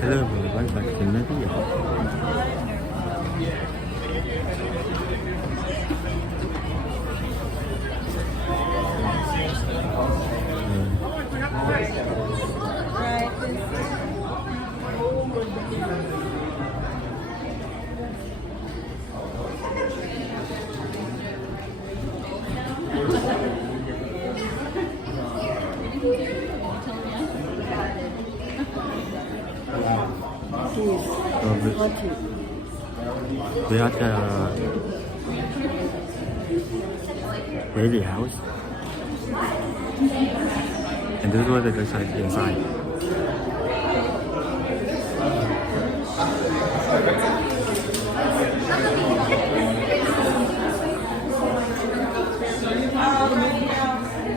Hello và quay lại cùng với quý vị. We are at Whaley House, and this is what it looks like inside.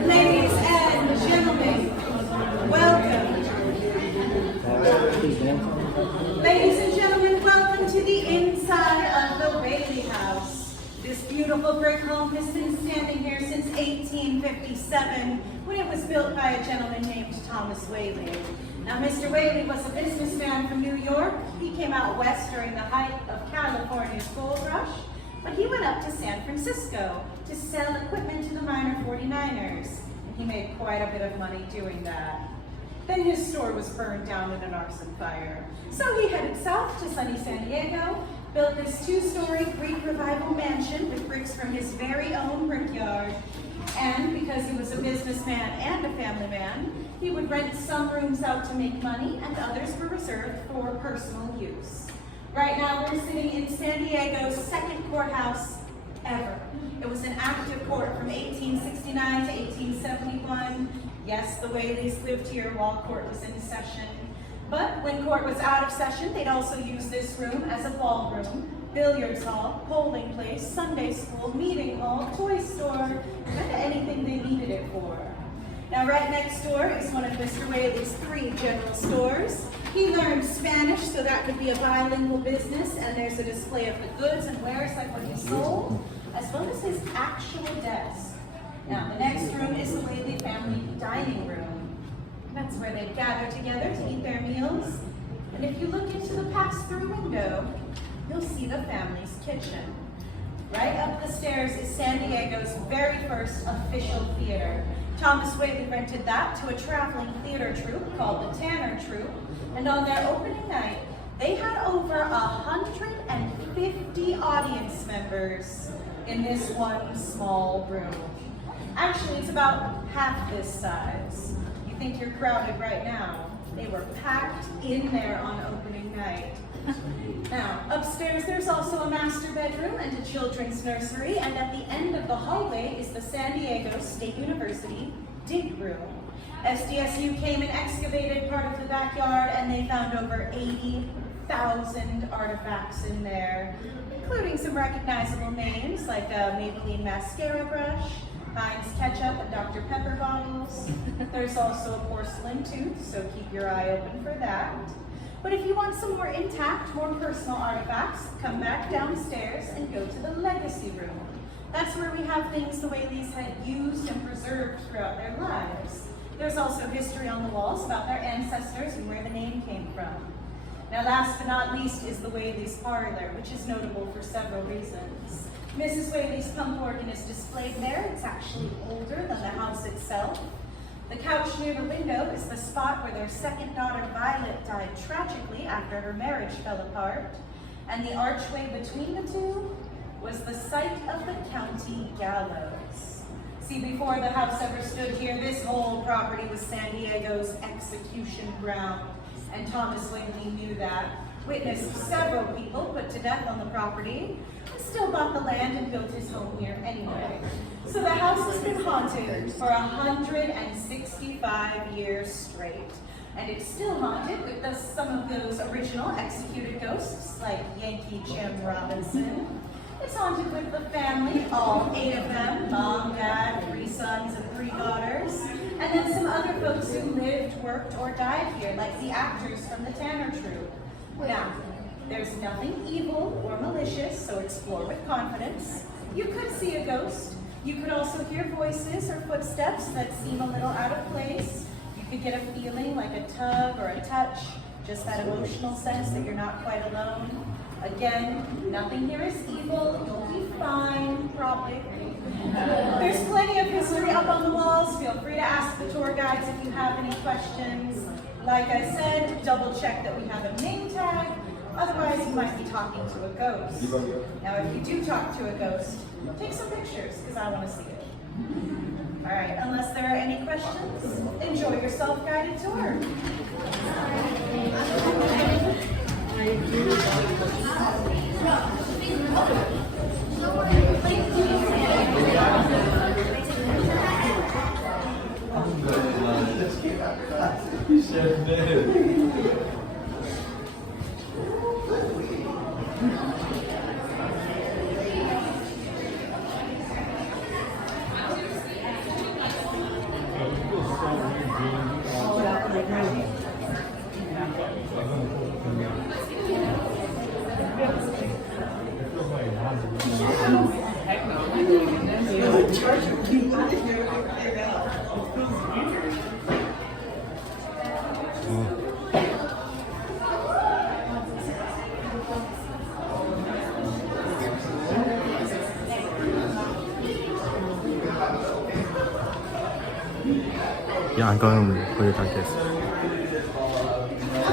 Ladies and gentlemen, welcome. Ladies and gentlemen, welcome to the inside of the Whaley House. This beautiful brick home has been standing here since 1857 when it was built by a gentleman named Thomas Whaley. Now, Mr. Whaley was a businessman from New York. He came out west during the height of California's gold rush, but he went up to San Francisco to sell equipment to the minor 49ers, and he made quite a bit of money doing that. Then his store was burned down in an arson fire. So he headed south to sunny San Diego, built this two-story Greek Revival mansion with bricks from his very own brickyard. And because he was a businessman and a family man, he would rent some rooms out to make money and others were reserved for personal use. Right now we're sitting in San Diego's second courthouse ever. It was an active court from 1869 to 1871. Yes, the Whaleys lived here while court was in session. But when court was out of session, they'd also use this room as a ballroom, billiards hall, polling place, Sunday school, meeting hall, toy store, kind of anything they needed it for. Now right next door is one of Mr. Whaley's 3 general stores. He learned Spanish so that could be a bilingual business, and there's a display of the goods and wares like what he sold, as well as his actual desk. Now the next room is the Whaley family dining room. That's where they gather together to eat their meals. And if you look into the pass-through window, you'll see the family's kitchen. Right up the stairs is San Diego's very first official theater. Thomas Whaley rented that to a traveling theater troupe called the Tanner Troupe, and on their opening night, they had over 150 audience members in this one small room. Actually, it's about half this size. You think you're crowded right now. They were packed in there on opening night. Now, upstairs there's also a master bedroom and a children's nursery, and at the end of the hallway is the San Diego State University dig room. SDSU came and excavated part of the backyard, and they found over 80,000 artifacts in there, including some recognizable names like a Maybelline mascara brush, Heinz ketchup and Dr. Pepper bottles. There's also a porcelain tooth, so keep your eye open for that. But if you want some more intact, more personal artifacts, come back downstairs and go to the legacy room. That's where we have things the Whaleys had used and preserved throughout their lives. There's also history on the walls about their ancestors and where the name came from. Now last but not least is the Whaley's parlor, which is notable for several reasons. Mrs. Whaley's pump organ is displayed there. It's actually older than the house itself. The couch near the window is the spot where their second daughter, Violet, died tragically after her marriage fell apart. And the archway between the two was the site of the county gallows. See, before the house ever stood here, this whole property was San Diego's execution ground, and Thomas Whaley knew that. Witnessed several people put to death on the property, still bought the land and built his home here anyway. So the house has been haunted for 165 years straight. And it's still haunted with some of those original executed ghosts like Yankee Jim Robinson. It's haunted with the family, all 8 of them, mom, dad, 3 sons, and 3 daughters. And then some other folks who lived, worked, or died here, like the actors from the Tanner Troupe. Now, there's nothing evil or malicious, so explore with confidence. You could see a ghost. You could also hear voices or footsteps that seem a little out of place. You could get a feeling like a tug or a touch, just that emotional sense that you're not quite alone. Again, nothing here is evil. You'll be fine, probably. There's plenty of history up on the walls. Feel free to ask the tour guides if you have any questions. Like I said, double check that we have a name tag. Otherwise, you might be talking to a ghost. Now, if you do talk to a ghost, take some pictures, because I want to see it. All right, unless there are any questions, enjoy your self-guided tour. Yeah, I'm going to put it like this.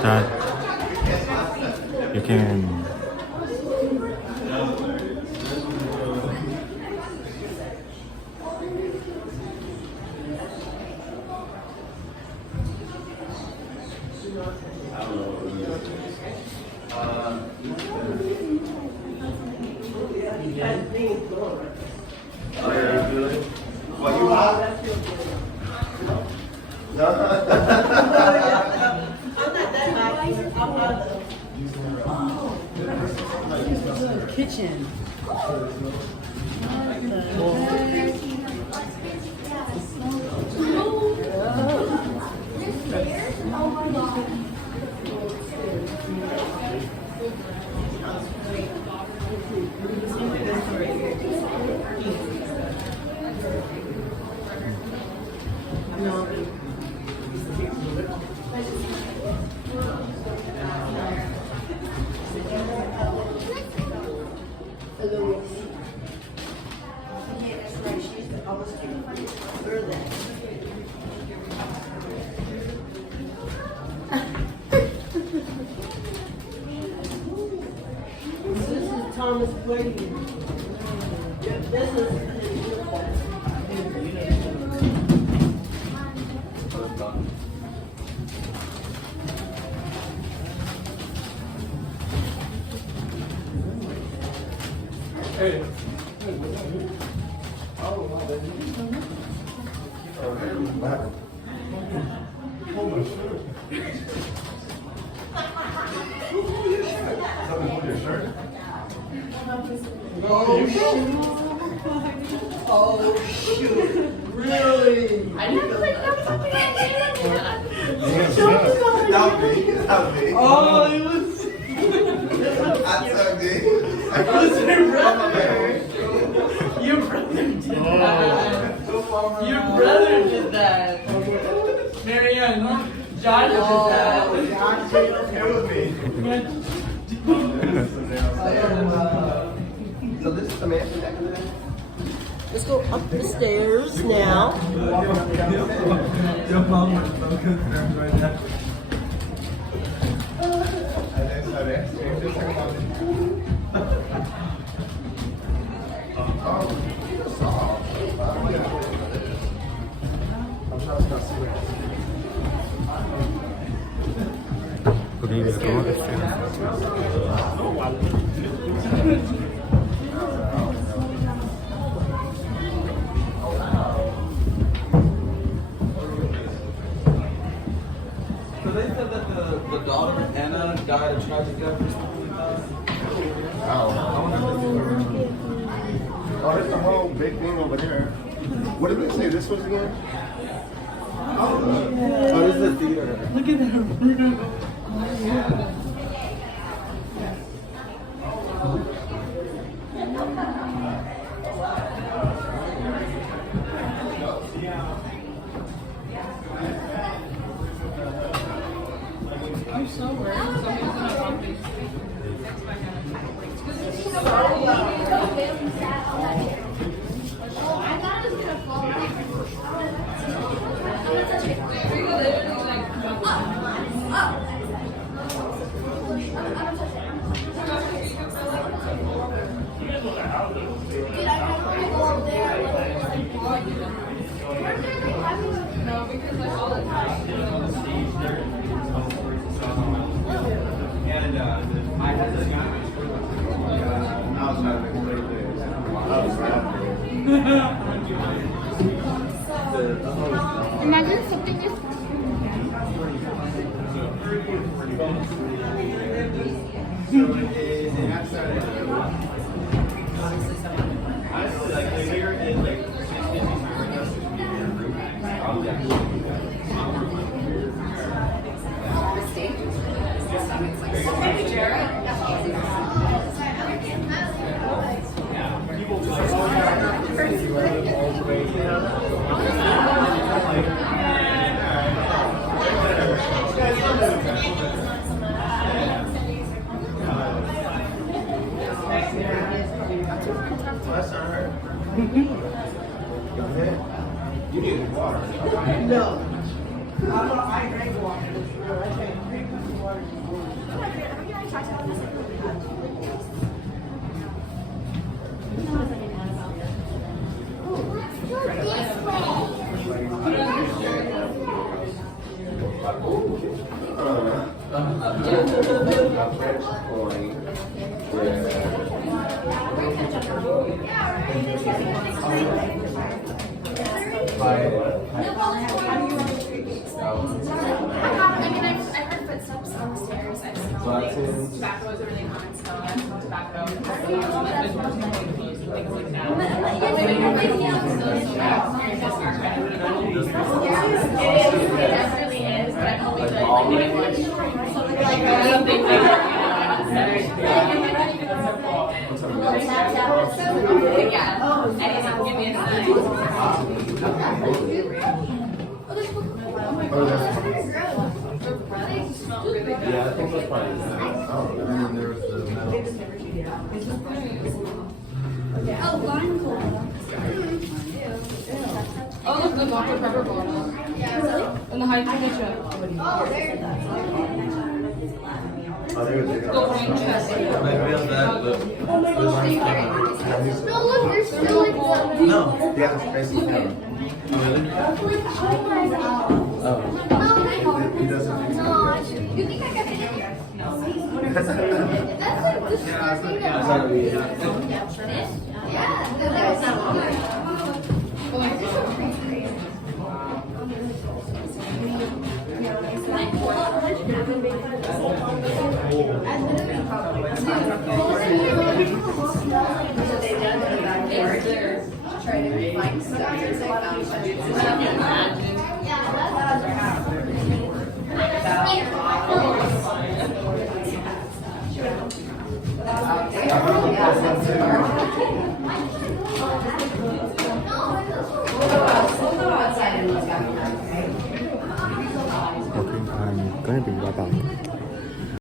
That you can kitchen. Thomas Whaley. This is Hey. oh shoot. Really? I never picked up something I That me. Oh, it was I tugged it. it was your brother. Your brother did that. Your brother did that. Marianne, no, Josh did that. It was me. So this is the mansion next to that? Let's go up the stairs now. Your mom was so concerned right now. Okay, we're going upstairs. So they said that the daughter Anna died a tragic death or something like that. Oh, there's the whole big thing over there. What did they say this was again? Oh, this is the theater. Look at that. I'm so worried. Somebody's gonna pop me. No, because like all the time. Imagine something is You need water. No. I drank water. I've heard footsteps on the stairs. I've smelled tobacco is a really common smell. I smell tobacco. Things like that. It definitely is, but I only I don't think yeah. Anything, give me a sign. Yeah, I think that's probably and then there was the metal. Oh, lime cola. Oh, look, the Dr. Pepper bottle. And the high ketchup. Oh, there's The wine chest. Maybe on that, but No, look, there's still like the. no. Yeah, it's crazy. He doesn't. No, you think I can fit it here? No. That's like disgusting. Yeah, that's trying to find stuff.